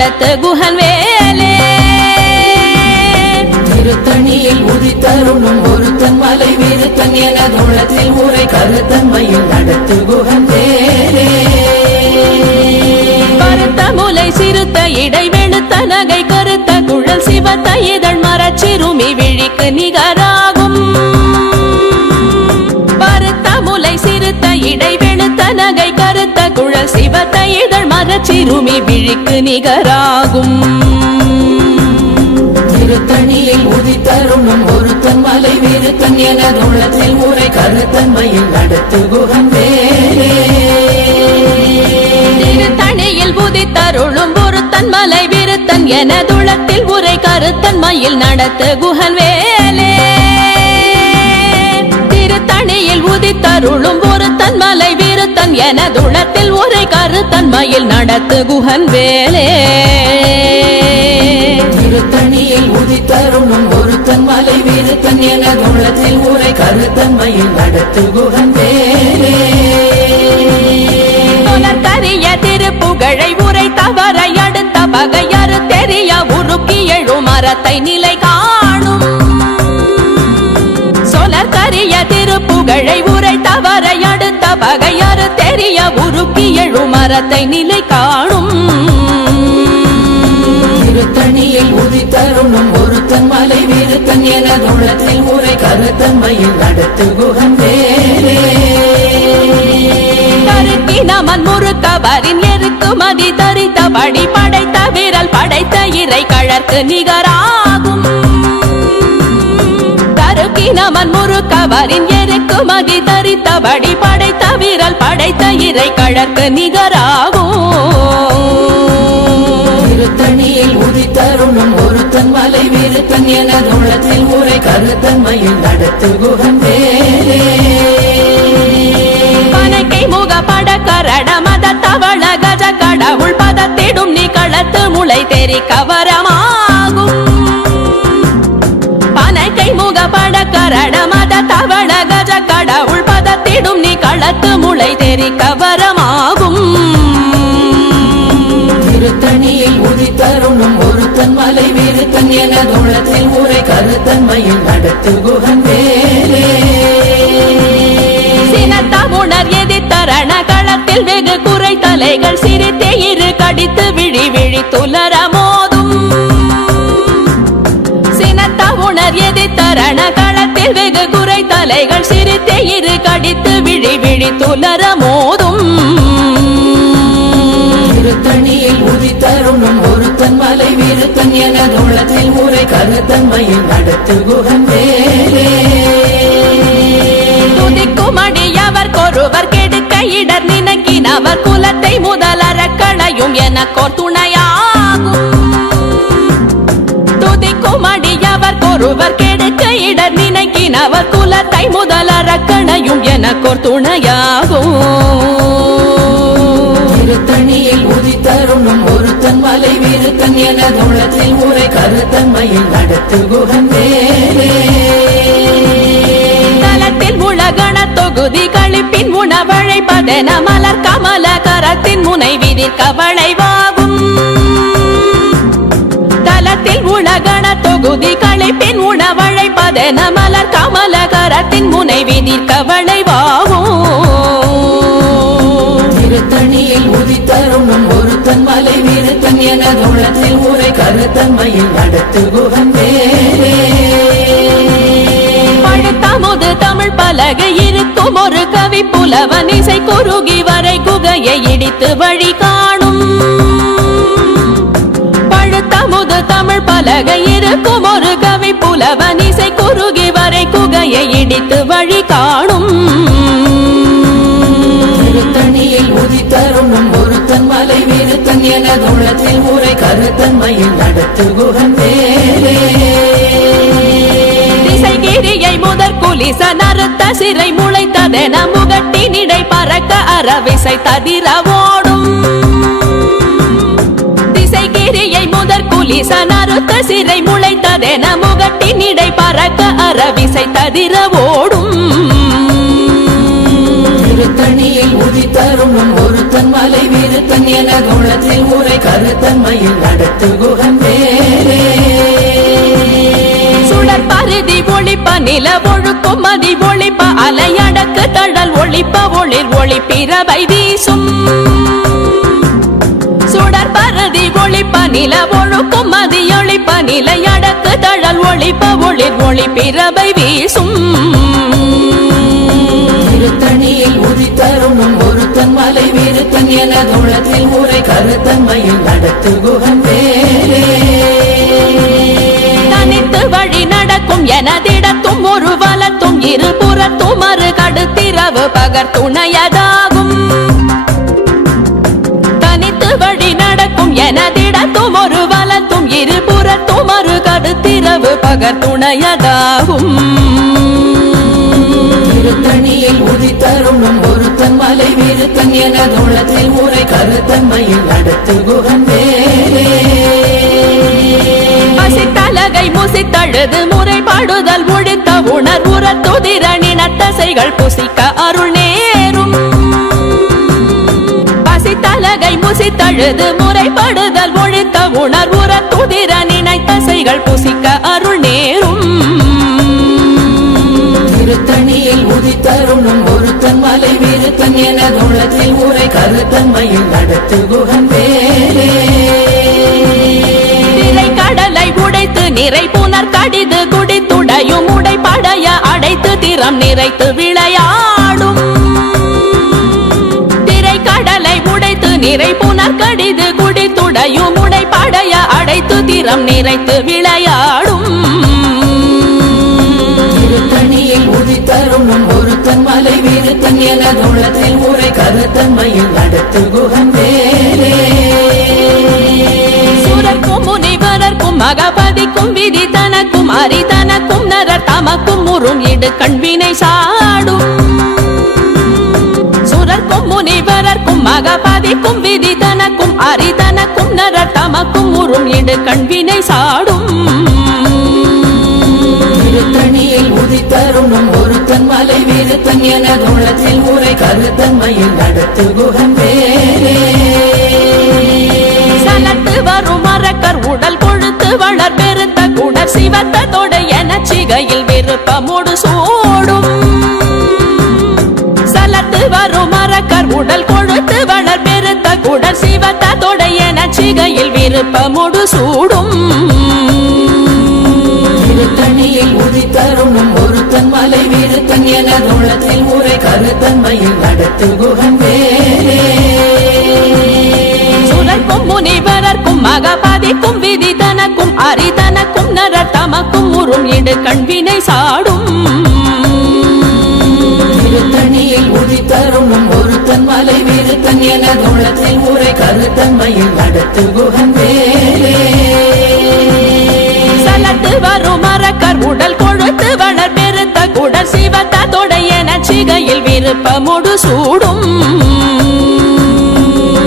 நடத்த குஹன் வேலே. திருத்தணியில் உதித்தருணும் ஒருத்தன் மலை விருத்தன் என தோளத்தில் உரை கருத்தன்மையில் நடத்து குகந்தேரே பருத்த முலை சிறுத்த இடை வெளுத்த நகை கருத்த குழல் சிவத்த இதழ் மரச்சிறுமி விழிக்கு மரச்சிறுமி விழிக்கு நிகராகும். திருத்தணியில் உதித்தருணும் ஒருத்தன் மலை விருத்தன் என தோளத்தில் உரை கருத்தன்மையில் நடத்து குகந்தேரே திருத்தணியில் புதித்தருளும் பொருத்தன் மலை விருத்தன் என துளத்தில் உரை கருத்தன் மயில் நடத்து குஹன் வேலே திருத்தணியில் உதித்தருளும் பொருத்தன் மலை விருத்தன் என துளத்தில் உரை கருத்தன் மயில் நடத்து குஹன் வேலே. திருத்தணியில் உதித்தருணும் ஒருத்தன் மலை விருத்தன் என தோளத்தில் உரை கருத்தன்மையில் நடத்து குகந்தேரே கரிய திருப்புகழை உரை தவற அடுத்த பகையறு தெரிய உருக்கி எழும் மரத்தை நிலை காணும். சொலற்கரிய திருப்புகழை பகையறு தெரிய உருக்கி எழும் மரத்தை நிலை காணும். திருத்தணியில் உதித்தருணும் ஒருத்தன் மலை விருத்தன் என தோளத்தில் உரை கருத்தன்மையில் நடத்து குகந்தேரே கருக்கினமன் முறுக்கவரின் எருக்குமதி தரித்த படி படைத்த விரல் படைத்த இறை கழற்கு நிகராகும். கருக்கினமன் முறுக்கவரின் எருக்குமதி தரித்தபடி படைத்த விரல் படைத்த இறை கழற்கு நிகராகும். திருத்தணியில் உதித்தருணும் ஒருத்தன் மலை விருத்தன் என தோளத்தில் உரை கருத்தன்மையில் நடத்து குகந்தேரே பனைக்கை முக மத தவள கஜ கடவுள் பதத்திடும் நீ களத்து முளை தெரி கவரமாகும். பனைக்கை முக பட கரட மத தவள முளை தெரி கவரமாகும். திருத்தணியில் உதித்தருணும் ஒருத்தன் மலை விருத்தன் என தோளத்தில் உரை கருத்தன்மையில் நடத்து குகந்தேரே சினத்த உணர் எதிர்த்தரண களத்தில் வெகு குறை தலைகள் சிரித்தே இரு கடித்து விழி விழி துலர மோதும். சினத்த உணர் எதிர்த்தரண களத்தில் வெகு குறை தலைகள் இரு கடித்து விழி விழி துலர மோதும். திருத்தணியில் உதித்தருணும் ஒருத்தன் மலை விருத்தன் என தோளத்தில் உரை கருத்தன்மையில் நடத்து குகந்தேரே துதிக்கும் அடியவர் கொருவர் கெடுக்க இடர் நினைக்கினவர் குலத்தை முதலற களையும் எனக்கோர் துணையாகும். துதிக்கும் அடியவர் கொருவர் நினைக்கினவர் குலத்தை முதலற களையும் எனக்கோர் துணையாகும். திருத்தணியில் உதித்தருணும் ஒருத்தன் மலை விருத்தன் என தோளத்தில் உரை கருத்தன்மையில் நடத்து குகந்தேரே தலத்தில் உலகண தொகுதி கழிப்பின் உணவழைப்பதென மலர் கமல கரத்தின் முனை விதிர் கவளைவாகும் தலத்தில் உலகண தொகுதி கழிப்பின் உணவழைப்பதென மலர் கமல கரத்தின் முனை விதிர் கவளைவாகும் திருத்தணியில் உதித்தருணும் ஒருத்தன் மலை விருத்தன் என தோளத்தில் உரை கருத்தன்மையில் நடத்து குகந்தேரே பழுத்தமுது தமிழ் பலகை இருக்கும் ஒரு கவி புலவன் இசை குறுகி வரை குகையை இடித்து வழி காணும். பழுத்தமுது தமிழ் பலகை இருக்கும் ஒரு கவி புலவன் இசை குறுகி வரை குகையை இடித்து வழி காணும். உதித்தருணும் ஒருத்தன் மலை விருத்தன் என தோளத்தில் உரை கருத்தன்மையில் நடத்து குகந்தேரே திசைகிரியை முதற் குலிச நறுத்த சிறை முளைத்ததென முகட்டினிடை பறக்க அறவிசை ததிர ஓடும் திசைகிரியை முதற் குலிச நறுத்த சிறை முளைத்ததென முகட்டினிடை பறக்க அறவிசை ததிர ஓடும். திருத்தணியில் உதித்தருணும் ஒருத்தன் மலை விருத்தன் என குணத்தில் உரை கருத்தன்மையில் நடத்து குகன் வேலே சுடர் பருதி ஒளிப்ப நில ஒழுக்கும் மதி ஒளிப்ப அலையடக்கு தழல் ஒளிப்ப ஒளிர் ஒளி பிறவை வீசும். சுடர் பருதி ஒளிப்ப நில ஒழுக்கும் மதி ஒளிப்ப நிலையடக்கு தழல் ஒளிப்ப ஒளிர் ஒளி பிறவை வீசும். திருத்தணியில் உதித்தருணும் ஒருத்தன் மலை விருத்தன் என குணத்தில் உரை கருத்தன்மையில் நடத்து குகன் வேலே தனித்து வழி நடக்கும் எனதிடத்தும் ஒரு வலத்தும் இருபுறத்தும் மறு கடுத்திரவு பகர் துணையதாகும் எனதிடத்தும் ஒரு வலத்தும் இருபுறத்தும் மறு கடுத்திரவு பகர் துணையதாகும் திருத்தணியில் உதித்தருணும் ஒருத்தன் மலை விருத்தன் என குணத்தில் உரை கருத்தன்மையில் நடத்து குகன் வேலே பசித்தலகை முசித்தழுது முறைப்பாடுதல் ஒழித்த உணர்வுற துதிரணினத்தசைகள் புசிக்க அருள் நேரும். முசித்தழுது முறைப்படுதல் ஒழித்த உணர்வுற துதிர நினைத்தசைகள் புசிக்க அருள் நேரும். திருத்தணியில் உதித்தருணும் ஒருத்தன் மலை விருத்தன் என குணத்தில் உரை கருத்தன்மையில் நடத்து குகன் வேலே கடலை உடைத்து நிறை புனர் கடிது குடித்துடையும் உடை படைய அடைத்து திறம் நிறைத்து விளையாடும் புனர் கடிது குடித்துடையும் உடை படைய அடைத்து திறம் நிறைத்து விளையாடும். திருத்தணியில் உதித்தருணும் ஒருத்தன் மலை விருத்தன் என குணத்தில் உரை கருத்தன்மையில் நடத்து குகன் வேலே சுரர்க்கும் முனிவரர்க்கும் மகபதிக்கும் விதி தனக்கும் அரி தனக்கும் நரர் தமக்கும் முறும் இடு கண்வினை சாடும். சுரர்க்கும் முனிவரர்க்கும் மகபதிக்கும் விதி தனக்கும் அரி தனக்கும் நரர் தமக்கும் முறும் இடு கண்வினை சாடும். திருத்தணியில் உதித்தருணும் ஒருத்தன் மலை விருத்தன் என குணத்தில் உரை கருத்தன்மையில் நடத்து குகன் சலத்து வரும் மரக்கர் உடல் கொழுத்து வளர் பெருத்த குடர் சிவத்த தொடை என சிகையில் விருப்பமுடு சூடும். சலத்து வரும் மரக்கர் உடல் கொழுத்து வளர் பெருத்த குடர் சிவத்த தொடை என சிகையில் விருப்பமுடு சூடும். திருத்தணியில் உதித்தருணும் ஒருத்தன் மலை விருத்தன் என குணத்தில் உரை கருத்தன்மையில் நடத்து குகன் வேலே முனிவரர்க்கும் மகபதிக்கும் விதி தனக்கும் அரி தனக்கும் நரர் தமக்கும் உறும் இடு கண்வினை சாடும். விருத்தன் என குணத்தில் உரை கருத்தன்மையில் நடத்து குகன் வேலே சலத்து வரும் மரக்கர் உடல் கொழுத்து வளர் பெருத்த குடர் சிவத்த தொடை என சிகையில் விருப்பமுடு சூடும்.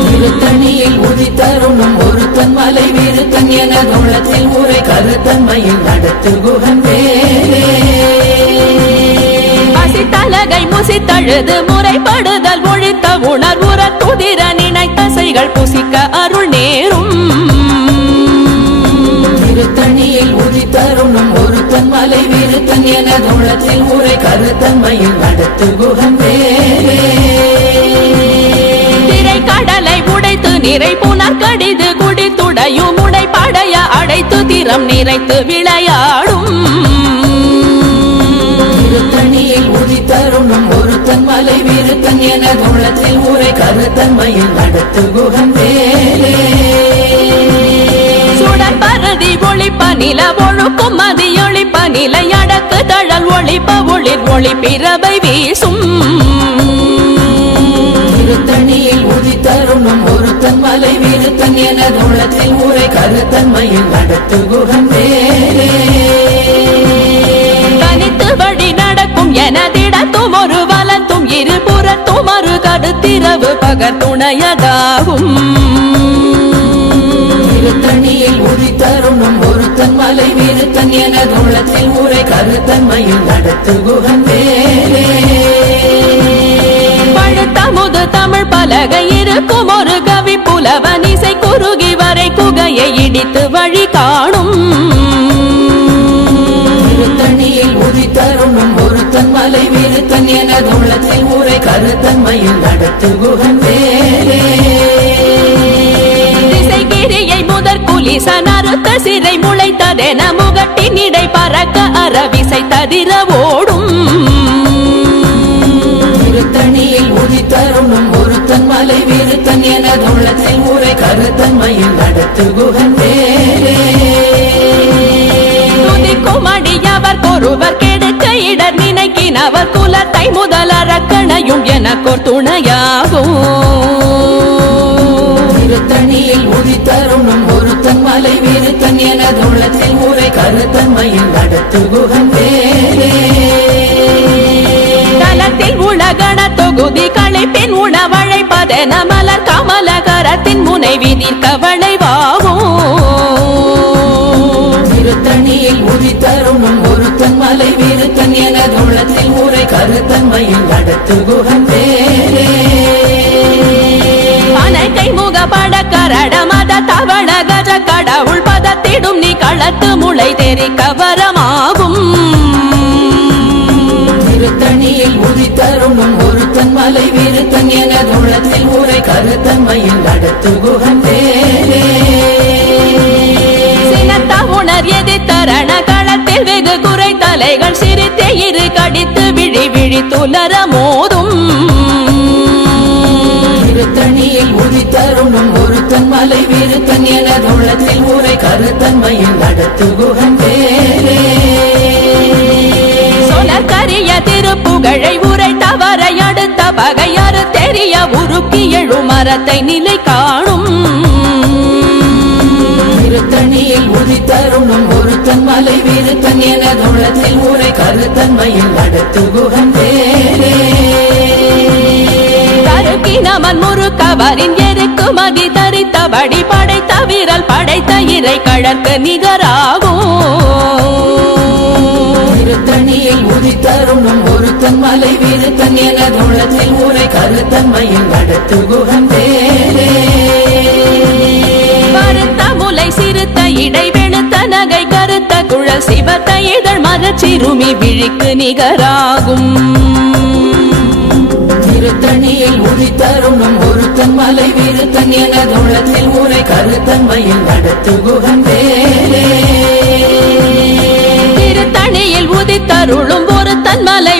திருத்தணியில் உதித்தருணும் ஒருத்தன் மலை விருத்தன் என குணத்தில் உரை கருத்தன்மையில் நடத்து குகன் வேலே பசித்தலகை முசித்தழுது முறைப்படுதல் ஒழித்த உணர்வுற துதிர நினைத்தசைகள் புசிக்க அருள் நேரும். திருத்தணியில் உதித்தருணும் ஒருத்தன் மலை விருத்தன் என குணத்தில் உரை கருத்தன்மையில் நடத்து குகன் திரை கடலை உடைத்து நிறை புனர் கடிது குடித்துடையும் உடை படைய அடைத்து திறம் நிறைத்து விளையாடும். திருத்தணியில் உதித்தருணும் ஒருத்தன் மலை விருத்தன் என குணத்தில் உரை கருத்தன்மையில் நடத்து குகன் வேலே சுடர் பருதி ஒளிப்ப நில ஒழுக்கும் மதி ஒளிப்ப நிலையடக்கு தழல் ஒளிப்ப ஒளிர் ஒளி பிறவை வீசும். திருத்தணியில் உதித்தருணும் ஒருத்தன் மலை விருத்தன் என குணத்தில் உரை கருத்தன்மையில் நடத்து குகன் வேலே தனித்து வழி நடக்கும் எனதிடத்தும் ஒரு வலத்தும் இருபுறத்தும் மறு கடுத்திரவு பகர் துணையதாகும். திருத்தணியில் உதித்தருணும் ஒருத்தன் மலை விருத்தன் என குணத்தில் உரை கருத்தன்மையில் நடத்து குகன் வேலே பத்து தமிழ் பலகை இருக்கும் ஒரு கவி புலவன் இசை குறுகி வரை குகையை இடித்து வழி காணும். விருத்தன் எனது உள்ளத்தில் ஊரை கருத்தன்மையில் நடத்து குகன் வேலே திசைகிரியை முதற் குலிசன் அறுத்த சிறை முளைத்ததென முகட்டின் இடை பறக்க அறவிசை ததிர ஓடும் திருத்தணியில் உதித்தருணும் ஒருத்தன் மலை விருத்தன் எனது உள்ளத்தில் ஊரை கருத்தன்மையில் நடத்து குகன் வேலே துதிக்கும் அடியவர் ஒருவர் கெடுக்க இடர் நினைக்கினவர் குலத்தை முதல் அரக்கணையும் எனக்கோர் துணையாகும் திருத்தணியில் உதித்தருணும் ஒருத்தன் மலை விருத்தன் எனது உள்ளத்தில் ஊரை கருத்தன்மையில் நடத்து குகன் வேலே தலத்தில் உலகண தொகுதி களைப்பின் உணவழைப்பதென மலர் கமலகரத்தின் முனை விதிர்க்க வளைவாகும் திருத்தணியில் உதித்தருணும் ஒருத்தன் விருத்தன் எனது உள்ளத்தில் ஊரை கருத்தன்மையில் நடத்து குகன் வேலே அனைக்கை முகப்பட கரட மத தவள கஜ கடவுள் பதத்திடும் நீ களத்து முளை தெரி கவரமாகும். திருத்தணியில் உதித்தருணும் ஒருத்தன் மலை விருத்தன் எனது உள்ளத்தில் ஊரை கருத்தன்மையில் நடத்து குகன் வேலே சினத்த உணர் எதிர்த்தரண களத்தில் வெகு குறை தலைகள் சிரித்தே இரு கடித்து விழி விழி துலர மோதும். திருத்தணியில் உதித்தருணும் ஒருத்தன் மலை விருத்தன் எனது உள்ளத்தில் ஊரை கருத்தன்மையில் நடத்து குகன் சொலர் கரிய திருப்புகழை உரை தவறை அடுத்த பகையறு தெரிய உருக்கி எழு மரத்தை நிலை காணும். திருத்தணியில் உதித்தருணும் ஒருத்தன் மலை விருத்தன் எனது உள்ளத்தில் ஊரை கருத்தன்மையில் நடத்து குகன் நமன் முறுக்கவரின் எருக்கு மதி தரித்தபடி படைத்த வீரல் படைத்த இறை கழற்கு நிகராகும். திருத்தணியில் உதித்தருணும் ஒருத்தன் மலை விருத்தன் எனது உள்ளத்தில் ஊரை கருத்தன்மையில் நடத்து குகன் இடை வெளுத்த நகை கருத்த குழல் சிவத்த இதழ் மரச்சிறுமி விழிக்கு நிகராகும். திருத்தணியில் உதித்தருணும் ஒருத்தன் மலை விருத்தன் எனது உள்ளத்தில் ஊரை கருத்தன்மையில் நடத்து குகன் வேலே திருத்தணியில் உதித்தருளும் ஒரு தன் மலை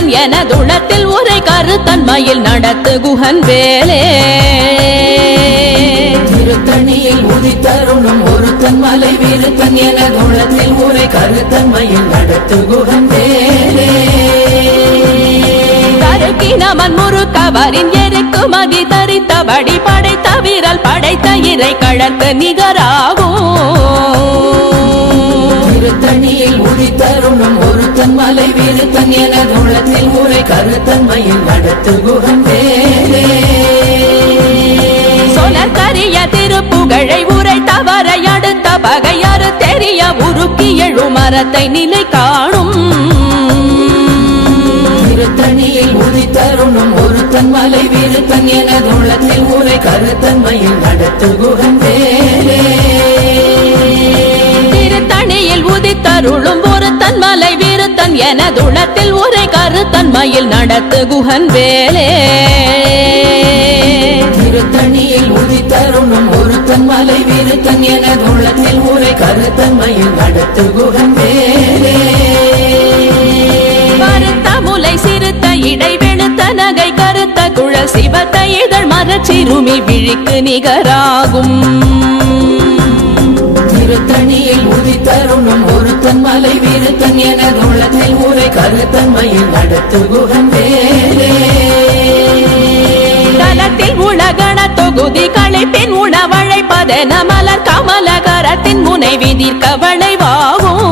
விருத்தன் எனதுளத்தில் உரை கருத்தன்மையில் நடத்து குஹன் வேலே. திருத்தணியில் உதித்தருணும் ஒருத்தன் மலை விருத்தன் எனது உள்ளத்தில் ஊரை கருத்தன்மையில் நடத்து குகன் வேலே. கருக்கி நமன் முறுக்கவரின் எருக்கு மதி தரித்தபடி படைத்த வீரல் படைத்த இறை கழற்கு நிகராகும். திருத்தணியில் உதித்தருணும் ஒருத்தன் மலை விருத்தன் எனது உள்ளத்தில் ஊரை கருத்தன்மையில் நடத்து குகன் வேலே சொலர் கரிய திருப்புகழை உரை தவறை அடுத்த பகையறு தெரிய உருக்கி எழு மரத்தை நிலை காணும். திருத்தணியில் உதித்தருணும் ஒருத்தன் மலை விருத்தன் எனது உள்ளத்தில் ஊரை கருத்தன்மையில் நடத்து குகன் வேலே திருத்தணியில் உதித்தருளும் ஒரு தன் மலை விருத்தன் எனதுளத்தில் உரை கருத்தன்மையில் நடத்து குஹன் வேலே. திருத்தணியில் உதித்தருணும் ஒருத்தன் மலை விருத்தன் எனது உள்ளத்தில் ஊரை கருத்தன்மையில் நடத்து குகன் வேலே. கருத்த முலை சிறுத்த இடை வெளுத்த நகை கருத்த குழல் சிவத்த இதழ் மரச்சிறுமி விழிக்கு நிகராகும். திருத்தணியில் உதித்தருணும் ஒருத்தன் மலை விருத்தன் எனது உள்ளத்தில் ஊரை கருத்தன்மையில் நடத்து குகன் வேலே தலத்தில் உலகண தொகுதி களைப்பின் உணவழைப்பதென மலர் கமலகரத்தின் முனை விதிர்க்க வளைவாகும்.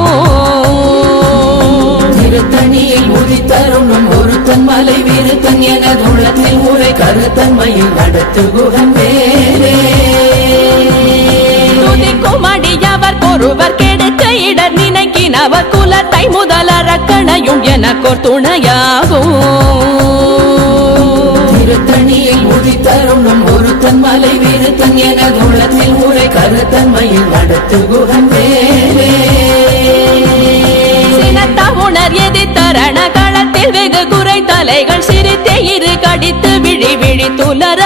திருத்தணியில் உதித்தருணும் ஒருத்தன் மலை விருத்தன் எனது உள்ளத்தில் ஊரை கருத்தன்மையில் நடத்து குகன் வேலே துதிக்கும் அடியவர் ஒருவர் கெடுக்க இடர் நினைக்கினவர் குலத்தை முதல் அரக்கணையும் எனக்கோர் துணையாகும். திருத்தணியில் உதித்தருணும் ஒருத்தன் மலை வீருத்தன் என தூளத்தில் ஊரை கருத்தன்மையில் நடத்து குகன் சினத்த உணர் எதிர்த்தரண களத்தில் வெகு குறை தலைகள் சிரித்தே இரு கடித்து விழி விழி துலர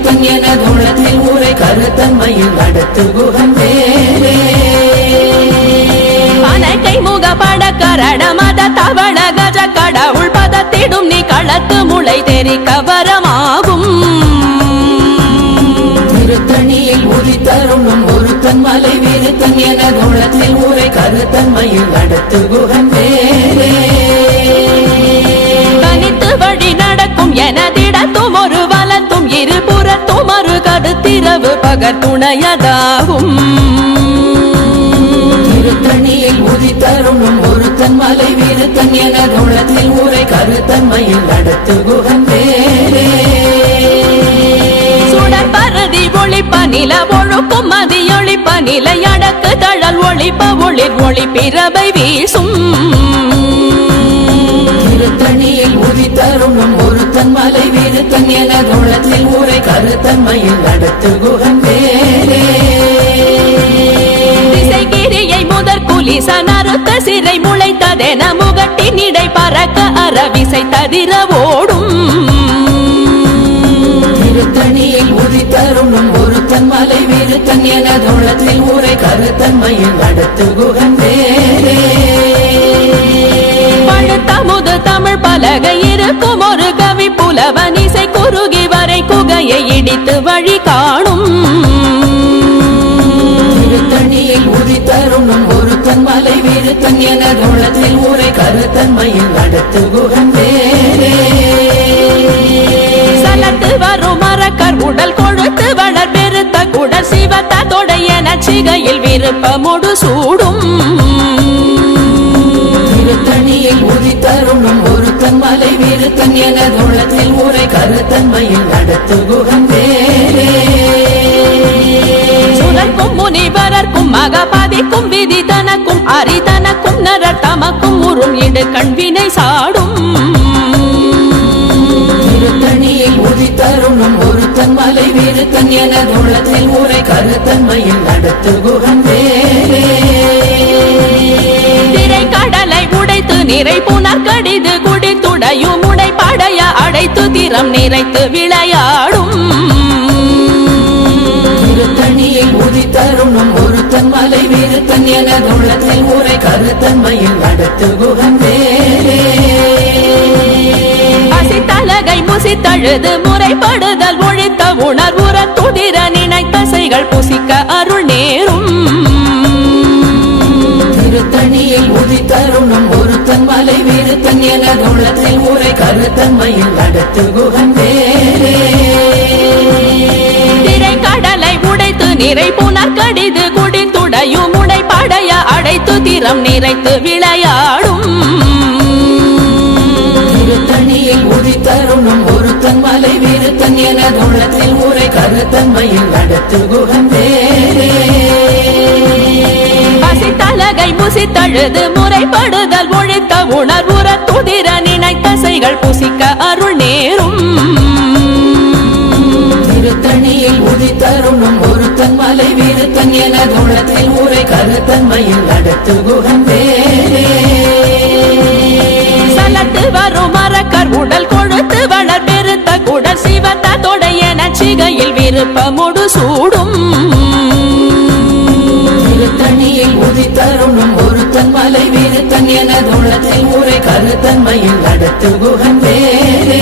மலை வீருத்தன் என தூளத்தில் ஊரை கருத்தன்மையில் நடத்து குகன் வேலே கணக்கை முகப்பட கரண மத தவண கஜ கடவுள் பதத்திடும் நீ களத்து முளை தெரி கவரமாகும். திருத்தணியில் உதித்தருணும் ஒருத்தன் மலை வீருத்தன் என தூளத்தில் ஊரை கருத்தன்மையில் நடத்து குகன் வேலே கடுத்திரவு பகர் துணையதாகும். திருத்தணியில் உதித்தருணும் ஒருத்தன் மலை வீருத்தன் என தூளத்தில் ஊரை கருத்தன்மையில் நடத்து குகன் வேலே சுடர் பருதி ஒளிப்ப நில ஒழுக்கும் மதி ஒளிப்ப நிலை அடக்கு தழல் ஒளிப்ப ஒளிர் ஒளி பிறவை வீசும். திருத்தணியில் உதித்தருணும் ஒருத்தன் மலை வீருத்தன் என தூளத்தில் ஊரை கருத்தன்மையில் நடத்து குகன் வேலே திசை கிரியை முதற் குலிச நறுத்த சிறை முளைத்ததென முகட்டின் இடை பறக்க அறவிசை ததிர ஓடும். திருத்தணியில் உதித்தருணும் ஒருத்தன் மலை வீருத்தன் என தூளத்தில் ஊரை கருத்தன்மையில் நடத்து இடித்து வழி காணும். திருத்தணியில் உதித்தருணும் ஒருத்தன் மலை வீருத்தன் என தூளத்தில் ஊரை கருத்தன்மையில் நடத்து வேலே சலத்து வரும் மரக்கர் உடல் கொழுத்து வளர் பெருத்த குடல் சிவத்த தொடைய நச்சிகையில் விருப்பமுடு சூடும். திருத்தணியில் உதித்தருணும் ஒருத்தன் மலை வீருத்தன் என தூளத்தில் ஊரை கருத்தன்மையில் நடத்து குகன் வேலே சுரக்கும் முனிவரர்க்கும் மகபதிக்கும் விதி தனக்கும் அரிதனக்கும் நரர் தமக்கும் உறும் இடு கண்வினை சாடும். திருத்தணியில் உதித்தருணும் ஒருத்தன் மலை வீருத்தன் என தூளத்தில் ஊரை கருத்தன்மையில் நடத்து குகன் வேலே திரை கடலை உடைத்து நிறை புனர் கடிது படைய அடைத்து திறம் நிறைத்து விளையாடும். திருத்தணியில் உதித்தருணும் ஒருத்தன் மலை வீருத்தன் என தூளத்தில் ஊரை கருத்தன்மையில் நடத்து வேலே பசித்தலகை முசித்தழுது முறைப்படுதல் ஒழித்த உணர்வுற துதிர நினைத்தசைகள் புசிக்க அருள் நேரும். திருத்தணியில் மலை வீருத்தன் என தூளத்தில் ஊரை கருத்தன்மையில் நடத்து குகன் வேலே திரை கடலை உடைத்து நிறை புனர் கடிது குடித்துடையும் உடை படைய அடைத்து திறம் நிறைத்து விளையாடும். திருத்தணியில் உதித்தருணும் ஒருத்தன் மலை வீருத்தன் என தூளத்தில் ஊரை கருத்தன்மையில் நடத்து குகன் வேலே பசித்தலகை முசித்தழுது முறைப்படுதல் ஒழித்த உணர்வுற துதிர நினைத்தசைகள் புசிக்க அருள் நேரும். திருத்தணியில் உதித்தருணும் ஒருத்தன் மலை வீருத்தன் என தூளத்தில் ஊரை கருத்தன்மையில் நடத்து குகன் வீருத்தன் என தூளத்தில் ஊரை கருத்தன்மையில் நடத்து குகன் வேலே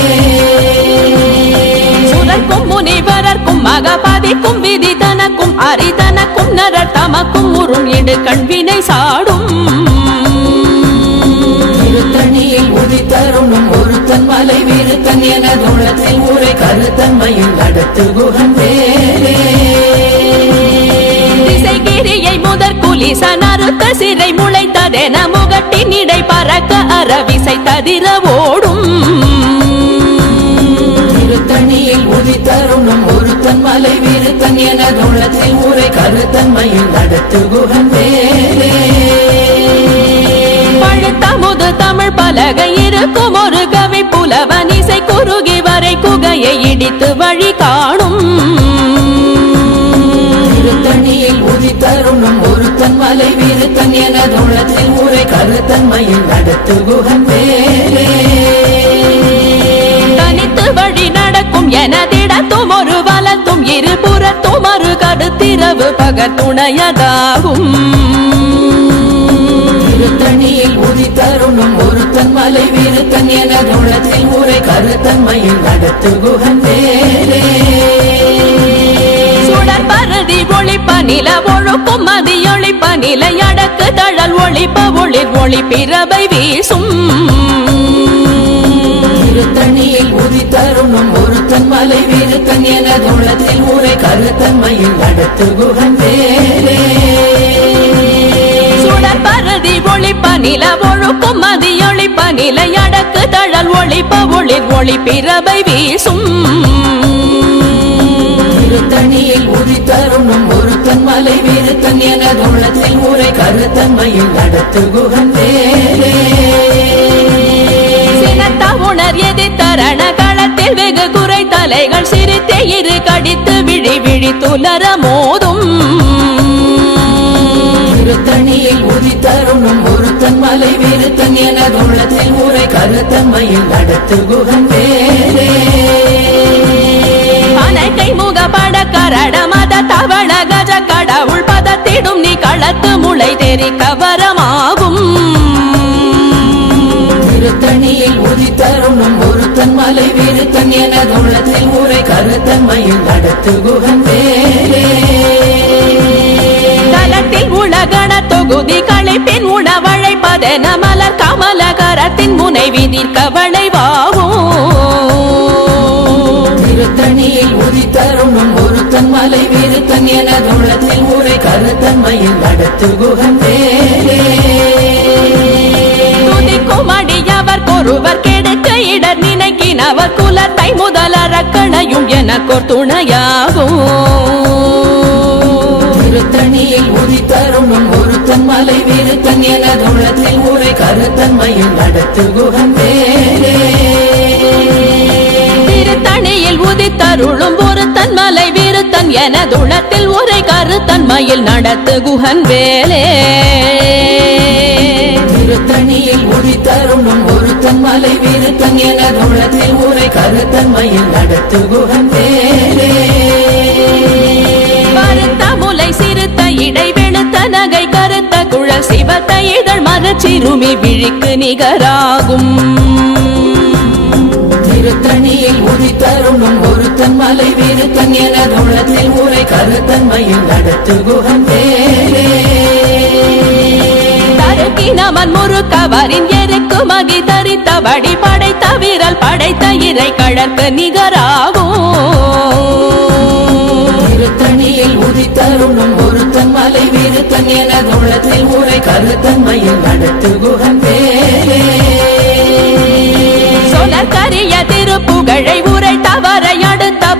சுரக்கும் முனிவரர்க்கும் மகபதிக்கும் விதி தனக்கும் அரிதனக்கும் நரர் தமக்கும் உறும் இடு கண்வினை சாடும். திருத்தணியில் உதித்தருணும் ஒருத்தன் மலை வீருத்தன் என தூளத்தில் ஊரை கருத்தன்மையில் நடத்து குகன் வேலே திசை கிரியை குலிச நறுத்த சிறை முளைத்ததென முகட்டின் இடை பறக்க அறவிசை ததிர ஓடும் திருத்தணியில் உதித்தருணும் ஒருத்தன் மலை வீருத்தன் என தூளத்தில் ஊரை கருத்தன்மையில் நடத்து குகன் வேலே பழுத்தமுது தமிழ் பலகை இருக்கும் ஒரு கவி புலவன் இசை குறுகி வரை குகையை இடித்து வழி காணும். திருத்தணியில் உதித்தருணும் ஒருத்தன் மலை விருத்தன் எனது உள்ளத்தில் உரை கருத்தன்மையில் நடத்து குகன் வேலே தனித்து வழி நடக்கும் எனதிடத்தும் ஒரு வலத்தும் இருபுறத்தும் ஒரு கருத்திரவு பகத்துணையதாகும். திருத்தணியில் உதித்தருணும் ஒருத்தன் மலை விருத்தன் எனது உள்ளத்தில் உரை கருத்தன்மையில் நடத்து குகன் வேலே பருதி ஒளிப்ப நில ஒழுக்கும் மதியொளிப்ப நிலை அடக்கு தழல் ஒளிப்ப ஒளிர் ஒளி பிறவை வீசும். திருத்தணியில் உதித்தருணும் ஒருத்தன் மலை விருத்தன் எனது உள்ளத்தில் உரை கருத்தன்மையில் நடத்து குகன் வேலே பருதி ஒளிப்ப நில ஒழுக்கும் மதியொளிப்ப நிலை அடக்கு தழல் ஒளிப்ப ஒளிர் ஒளி பிறவை வீசும். திருத்தணியில் உதித்தருணும் ஒருத்தன் மலை விருத்தன் என உள்ளத்தில் ஊரை கருத்தன்மையில் நடத்து குகன் வேலே உணர் எதிர்த்தரண களத்தில் வெகு குறை தலைகள் சிரித்தே இரு கடித்து விழி விழி துலர மோதும். திருத்தணியில் உதித்தருணும் ஒருத்தன் மலை வீருத்தன் என உள்ளத்தில் உரை கருத்தன்மையில் நடத்து குகன் வேலே அனைக்கை முகப்பட கரட மத தவள கஜ கடவுள் பதத்திடும் நீ களத்து முளை தெரி கவரமாகும். திருத்தணியில் உதித்தருணும் ஒருத்தன் மலை விருத்தன் எனது உள்ளத்தில் உரை கருத்தன்மையில் நடத்து குகன் வேலே தலத்தில் உலகண தொகுதி களைப்பின் உணவழைப்பதென மலர் கமல கரத்தின் முனை விதிர் கவளைவாகும் திருத்தணியில் உதித்தருணும் ஒருத்தன் மலை விருத்தன் எனது உள்ளத்தில் உரை கருத்தன்மையில் நடத்து துதிக்கும் அடியவர் கொருவர் கெடுக்க இடர் நினைக்கினவர். குலத்தை முதலறக்கணையும் எனக்கோர் துணையாகும். திருத்தணியில் உதித்தருணும் ஒருத்தன் மலை விருத்தன் எனது உள்ளத்தில் உரை கருத்தன்மையில் நடத்து குகன் திருத்தணியில் உதித்தருளும் ஒருத்தன் மலை விருத்தன் எனதுளத்தில் உரை கருத்தன்மையில் நடத்து குஹன் வேலே. திருத்தணியில் உதித்தருணும் ஒருத்தன் மலை விருத்தன் எனது உள்ளத்தில் உரை கருத்தன்மையில் நடத்து குகன் வேலே. மறுத்த முலை சிறுத்த இடை வெளுத்த நகை கருத்த குழல் சிவத்த இதழ் மரச்சிறுமி விழிக்கு நிகராகும். திருத்தணியில் உதித்தருணும் ஒருத்தன் மலை விருத்தன் எனது உள்ளத்தில் உரை கருத்தன்மையில் நடத்து வேலே தருக்கினமன் முறுக்கவரின் எருக்கு மகி தரித்த வடி படைத்த வீரல் படைத்த இறை கழற்கு நிகராகும். திருத்தணியில் உதித்தருணும் ஒருத்தன் மலை விருத்தன் எனது உள்ளத்தில் உரை கருத்தன்மையில் நடத்து குகன் வேலே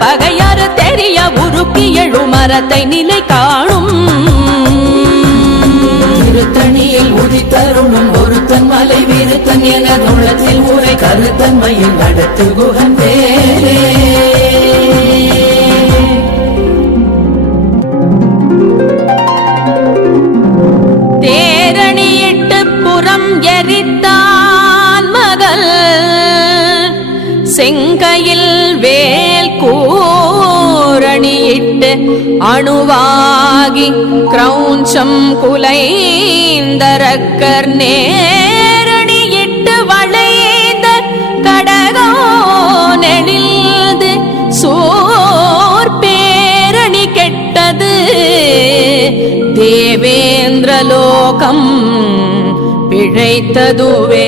பகையாறு தெரிய உருக்கி எழு மரத்தை நிலை காணும். திருத்தணியில் உதித்தருணும் ஒருத்தன் மலை விருத்தன் எனது உள்ளத்தில் உரை கருத்தன்மையில் நடத்து குகன் வேலே தேரணியிட்டு புறம் எரித்தான் மகள். செங்கையில் அணுவாகி கிரௌஞ்சம் குலைந்தரக்கர் நேரணியிட்டு வளைந்த கடகோ நெளில்து சோர் பேரணி கெட்டது. தேவேந்திரலோகம் பிழைத்ததுவே.